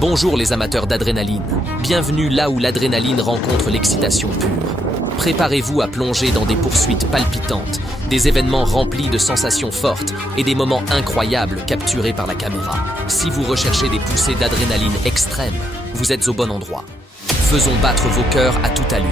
Bonjour les amateurs d'adrénaline. Bienvenue là où l'adrénaline rencontre l'excitation pure. Préparez-vous à plonger dans des poursuites palpitantes, des événements remplis de sensations fortes et des moments incroyables capturés par la caméra. Si vous recherchez des poussées d'adrénaline extrêmes, vous êtes au bon endroit. Faisons battre vos cœurs à toute allure.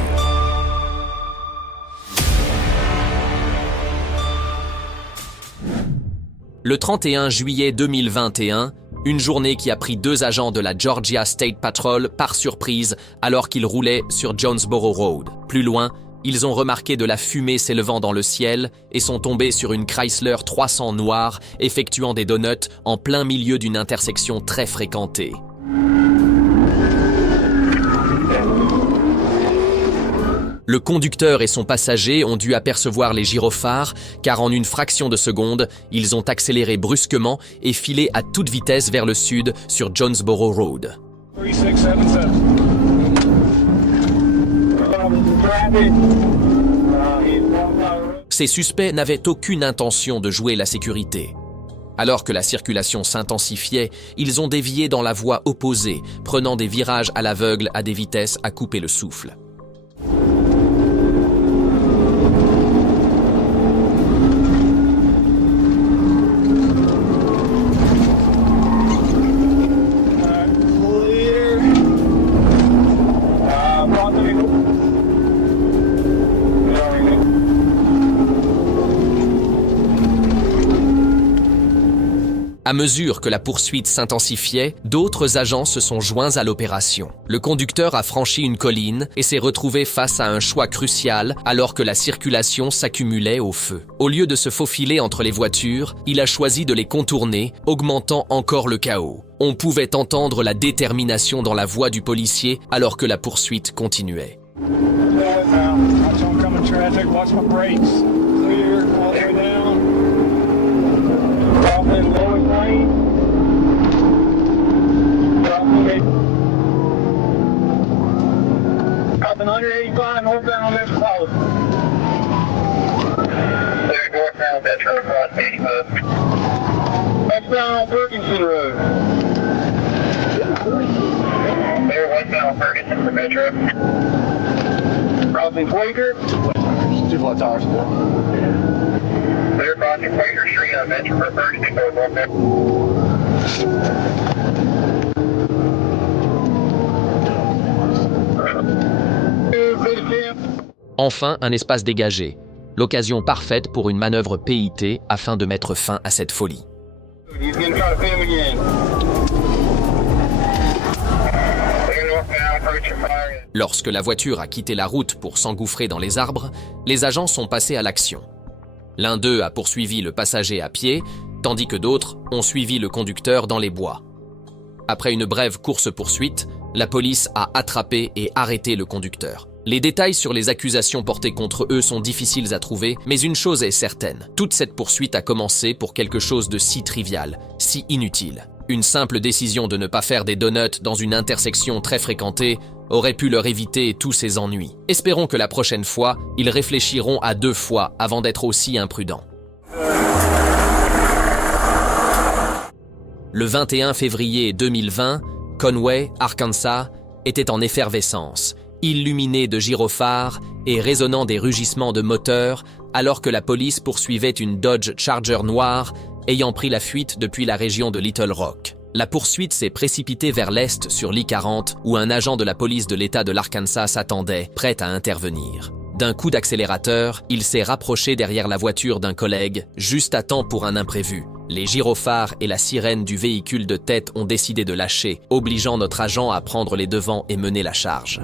Le 31 juillet 2021, une journée qui a pris 2 agents de la Georgia State Patrol par surprise alors qu'ils roulaient sur Jonesboro Road. Plus loin, ils ont remarqué de la fumée s'élevant dans le ciel et sont tombés sur une Chrysler 300 noire effectuant des donuts en plein milieu d'une intersection très fréquentée. Le conducteur et son passager ont dû apercevoir les gyrophares car en une fraction de seconde, ils ont accéléré brusquement et filé à toute vitesse vers le sud sur Jonesboro Road. 3677. Ces suspects n'avaient aucune intention de jouer la sécurité. Alors que la circulation s'intensifiait, ils ont dévié dans la voie opposée, prenant des virages à l'aveugle à des vitesses à couper le souffle. À mesure que la poursuite s'intensifiait, d'autres agents se sont joints à l'opération. Le conducteur a franchi une colline et s'est retrouvé face à un choix crucial alors que la circulation s'accumulait au feu. Au lieu de se faufiler entre les voitures, il a choisi de les contourner, augmentant encore le chaos. On pouvait entendre la détermination dans la voix du policier alors que la poursuite continuait. Enfin, un espace dégagé. L'occasion parfaite pour une manœuvre PIT afin de mettre fin à cette folie. Lorsque la voiture a quitté la route pour s'engouffrer dans les arbres, les agents sont passés à l'action. L'un d'eux a poursuivi le passager à pied, tandis que d'autres ont suivi le conducteur dans les bois. Après une brève course-poursuite, la police a attrapé et arrêté le conducteur. Les détails sur les accusations portées contre eux sont difficiles à trouver, mais une chose est certaine. Toute cette poursuite a commencé pour quelque chose de si trivial, si inutile. Une simple décision de ne pas faire des donuts dans une intersection très fréquentée aurait pu leur éviter tous ces ennuis. Espérons que la prochaine fois, ils réfléchiront à 2 fois avant d'être aussi imprudents. Le 21 février 2020, Conway, Arkansas, était en effervescence, illuminé de gyrophares et résonnant des rugissements de moteurs alors que la police poursuivait une Dodge Charger noire ayant pris la fuite depuis la région de Little Rock. La poursuite s'est précipitée vers l'est sur l'I-40 où un agent de la police de l'État de l'Arkansas s'attendait, prêt à intervenir. D'un coup d'accélérateur, il s'est rapproché derrière la voiture d'un collègue, juste à temps pour un imprévu. Les gyrophares et la sirène du véhicule de tête ont décidé de lâcher, obligeant notre agent à prendre les devants et mener la charge.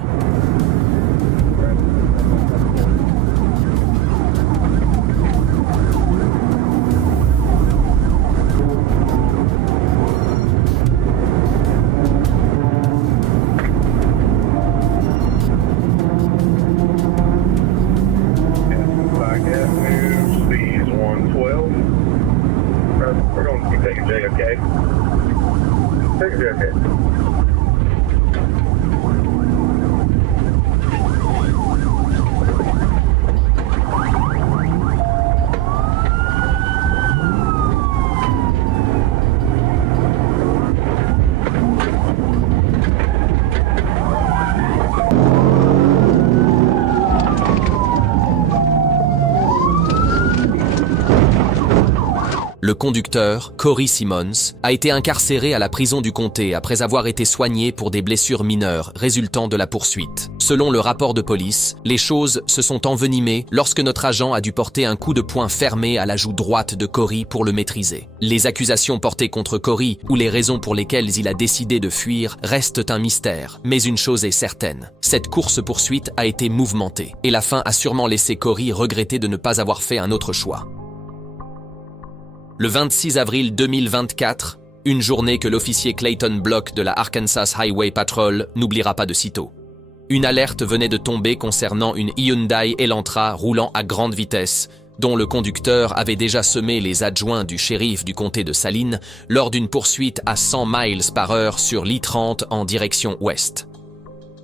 Le conducteur, Corey Simmons, a été incarcéré à la prison du comté après avoir été soigné pour des blessures mineures résultant de la poursuite. Selon le rapport de police, les choses se sont envenimées lorsque notre agent a dû porter un coup de poing fermé à la joue droite de Corey pour le maîtriser. Les accusations portées contre Corey ou les raisons pour lesquelles il a décidé de fuir restent un mystère, mais une chose est certaine. Cette course-poursuite a été mouvementée et la fin a sûrement laissé Corey regretter de ne pas avoir fait un autre choix. Le 26 avril 2024, une journée que l'officier Clayton Block de la Arkansas Highway Patrol n'oubliera pas de sitôt. Une alerte venait de tomber concernant une Hyundai Elantra roulant à grande vitesse, dont le conducteur avait déjà semé les adjoints du shérif du comté de Saline lors d'une poursuite à 100 miles par heure sur l'I-30 en direction ouest.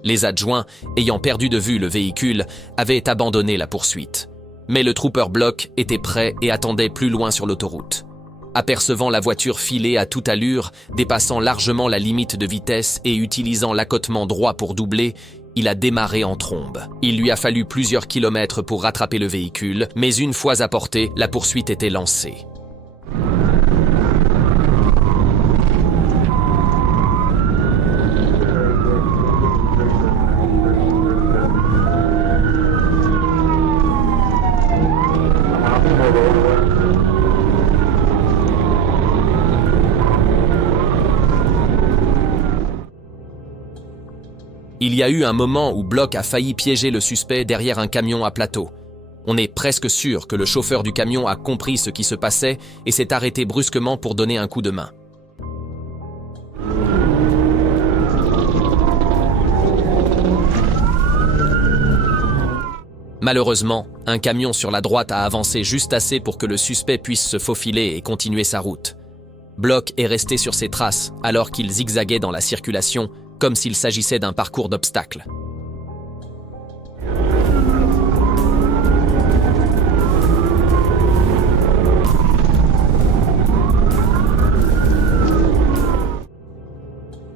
Les adjoints, ayant perdu de vue le véhicule, avaient abandonné la poursuite. Mais le trooper Block était prêt et attendait plus loin sur l'autoroute. Apercevant la voiture filer à toute allure, dépassant largement la limite de vitesse et utilisant l'accotement droit pour doubler, il a démarré en trombe. Il lui a fallu plusieurs kilomètres pour rattraper le véhicule, mais une fois à portée, la poursuite était lancée. Il y a eu un moment où Block a failli piéger le suspect derrière un camion à plateau. On est presque sûr que le chauffeur du camion a compris ce qui se passait et s'est arrêté brusquement pour donner un coup de main. Malheureusement, un camion sur la droite a avancé juste assez pour que le suspect puisse se faufiler et continuer sa route. Block est resté sur ses traces alors qu'il zigzaguait dans la circulation, comme s'il s'agissait d'un parcours d'obstacles.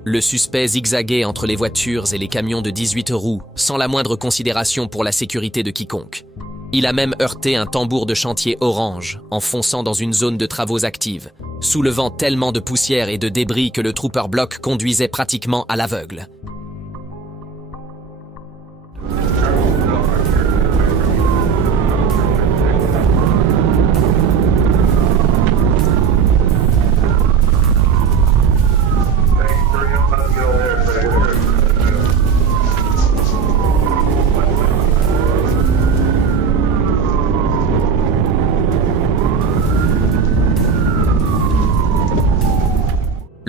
Le suspect zigzaguait entre les voitures et les camions de 18 roues, sans la moindre considération pour la sécurité de quiconque. Il a même heurté un tambour de chantier orange en fonçant dans une zone de travaux active, soulevant tellement de poussière et de débris que le trooper Block conduisait pratiquement à l'aveugle.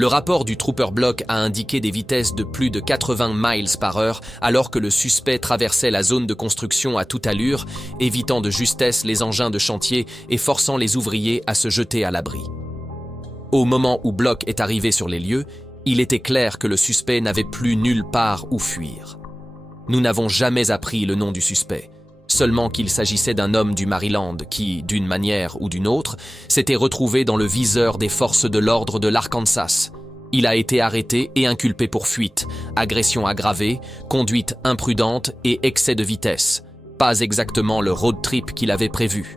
Le rapport du trooper Block a indiqué des vitesses de plus de 80 miles par heure alors que le suspect traversait la zone de construction à toute allure, évitant de justesse les engins de chantier et forçant les ouvriers à se jeter à l'abri. Au moment où Block est arrivé sur les lieux, il était clair que le suspect n'avait plus nulle part où fuir. Nous n'avons jamais appris le nom du suspect, seulement qu'il s'agissait d'un homme du Maryland qui, d'une manière ou d'une autre, s'était retrouvé dans le viseur des forces de l'ordre de l'Arkansas. Il a été arrêté et inculpé pour fuite, agression aggravée, conduite imprudente et excès de vitesse. Pas exactement le road trip qu'il avait prévu.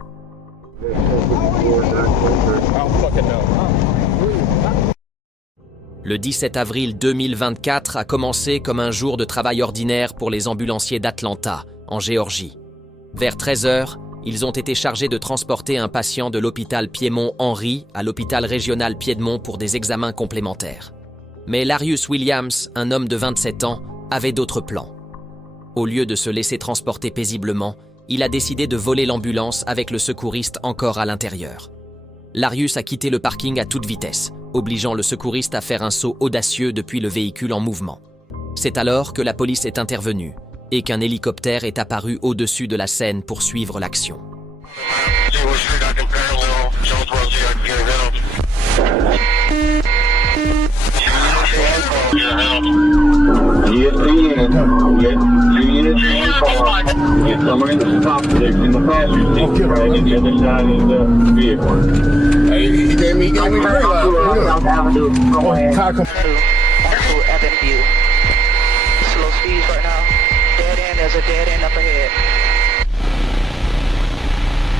Le 17 avril 2024 a commencé comme un jour de travail ordinaire pour les ambulanciers d'Atlanta, en Géorgie. Vers 13h, ils ont été chargés de transporter un patient de l'hôpital Piedmont-Henry à l'hôpital régional Piedmont pour des examens complémentaires. Mais Larius Williams, un homme de 27 ans, avait d'autres plans. Au lieu de se laisser transporter paisiblement, il a décidé de voler l'ambulance avec le secouriste encore à l'intérieur. Larius a quitté le parking à toute vitesse, obligeant le secouriste à faire un saut audacieux depuis le véhicule en mouvement. C'est alors que la police est intervenue et qu'un hélicoptère est apparu au-dessus de la scène pour suivre l'action.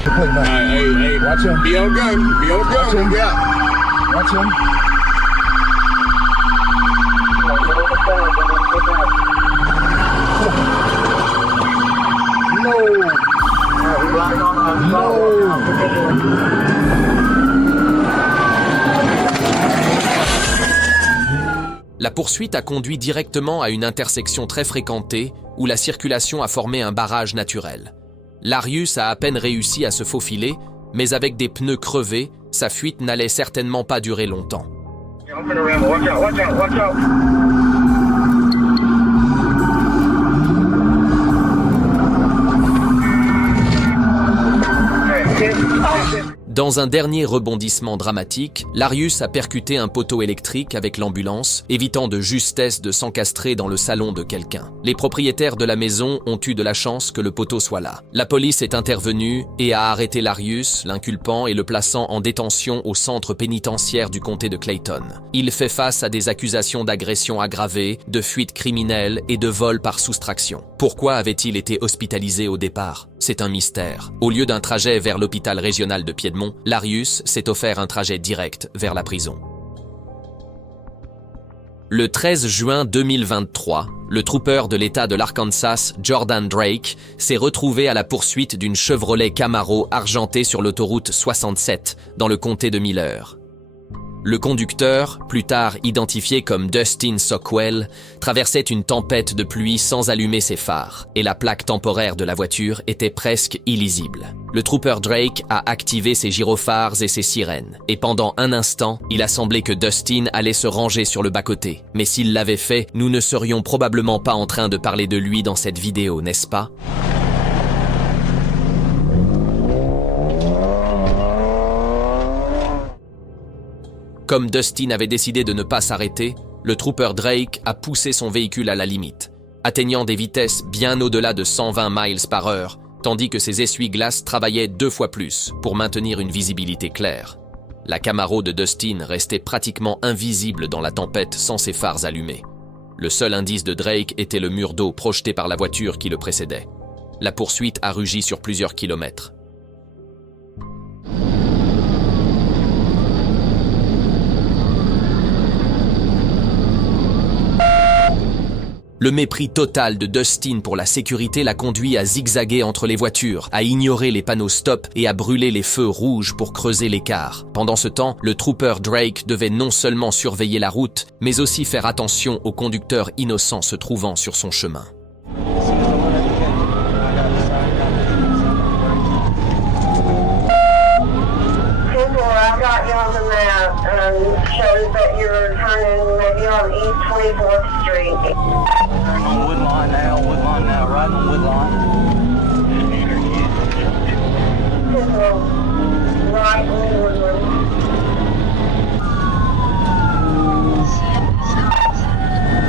Hey, watch him. Be on gun. Be on gun. Yeah. Watch him. La poursuite a conduit directement à une intersection très fréquentée où la circulation a formé un barrage naturel. L'Arius a à peine réussi à se faufiler, mais avec des pneus crevés, sa fuite n'allait certainement pas durer longtemps. Dans un dernier rebondissement dramatique, l'Arius a percuté un poteau électrique avec l'ambulance, évitant de justesse de s'encastrer dans le salon de quelqu'un. Les propriétaires de la maison ont eu de la chance que le poteau soit là. La police est intervenue et a arrêté l'Arius, l'inculpant et le plaçant en détention au centre pénitentiaire du comté de Clayton. Il fait face à des accusations d'agression aggravée, de fuite criminelle et de vol par soustraction. Pourquoi avait-il été hospitalisé au départ ? C'est un mystère. Au lieu d'un trajet vers l'hôpital régional de Piedmont, l'Arius s'est offert un trajet direct vers la prison. Le 13 juin 2023, le trooper de l'État de l'Arkansas, Jordan Drake, s'est retrouvé à la poursuite d'une Chevrolet Camaro argentée sur l'autoroute 67, dans le comté de Miller. Le conducteur, plus tard identifié comme Dustin Sockwell, traversait une tempête de pluie sans allumer ses phares, et la plaque temporaire de la voiture était presque illisible. Le trooper Drake a activé ses gyrophares et ses sirènes, et pendant un instant, il a semblé que Dustin allait se ranger sur le bas-côté. Mais s'il l'avait fait, nous ne serions probablement pas en train de parler de lui dans cette vidéo, n'est-ce pas ? Comme Dustin avait décidé de ne pas s'arrêter, le trooper Drake a poussé son véhicule à la limite, atteignant des vitesses bien au-delà de 120 miles par heure, tandis que ses essuie-glaces travaillaient 2 fois plus pour maintenir une visibilité claire. La Camaro de Dustin restait pratiquement invisible dans la tempête sans ses phares allumés. Le seul indice de Drake était le mur d'eau projeté par la voiture qui le précédait. La poursuite a rugi sur plusieurs kilomètres. Le mépris total de Dustin pour la sécurité l'a conduit à zigzaguer entre les voitures, à ignorer les panneaux stop et à brûler les feux rouges pour creuser l'écart. Pendant ce temps, le trooper Drake devait non seulement surveiller la route, mais aussi faire attention aux conducteurs innocents se trouvant sur son chemin. I've got you on the map, shows that you're turning maybe on East 24th Street. On Woodlawn now, right on Woodlawn. Right on Woodland.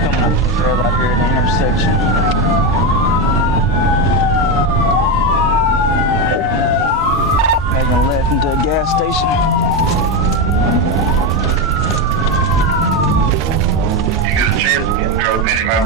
Coming up the trail right here at the intersection. Making a left into a gas station. You got a chance to get drove anyway.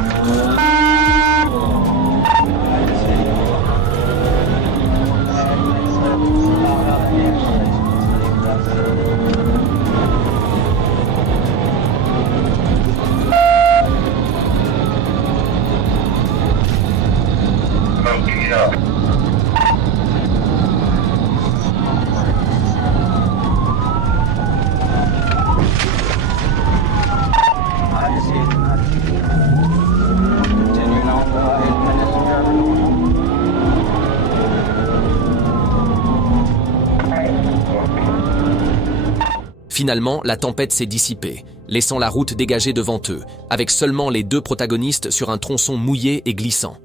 Finalement, la tempête s'est dissipée, laissant la route dégagée devant eux, avec seulement les 2 protagonistes sur un tronçon mouillé et glissant.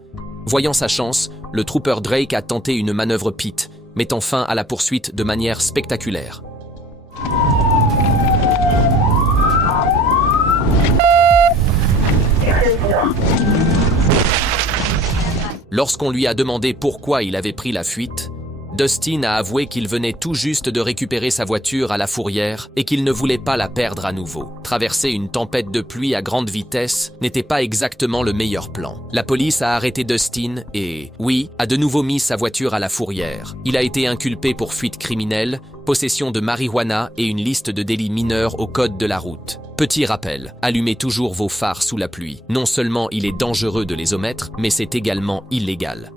Voyant sa chance, le trooper Drake a tenté une manœuvre pit, mettant fin à la poursuite de manière spectaculaire. Lorsqu'on lui a demandé pourquoi il avait pris la fuite, Dustin a avoué qu'il venait tout juste de récupérer sa voiture à la fourrière et qu'il ne voulait pas la perdre à nouveau. Traverser une tempête de pluie à grande vitesse n'était pas exactement le meilleur plan. La police a arrêté Dustin et, oui, a de nouveau mis sa voiture à la fourrière. Il a été inculpé pour fuite criminelle, possession de marijuana et une liste de délits mineurs au code de la route. Petit rappel, allumez toujours vos phares sous la pluie. Non seulement il est dangereux de les omettre, mais c'est également illégal.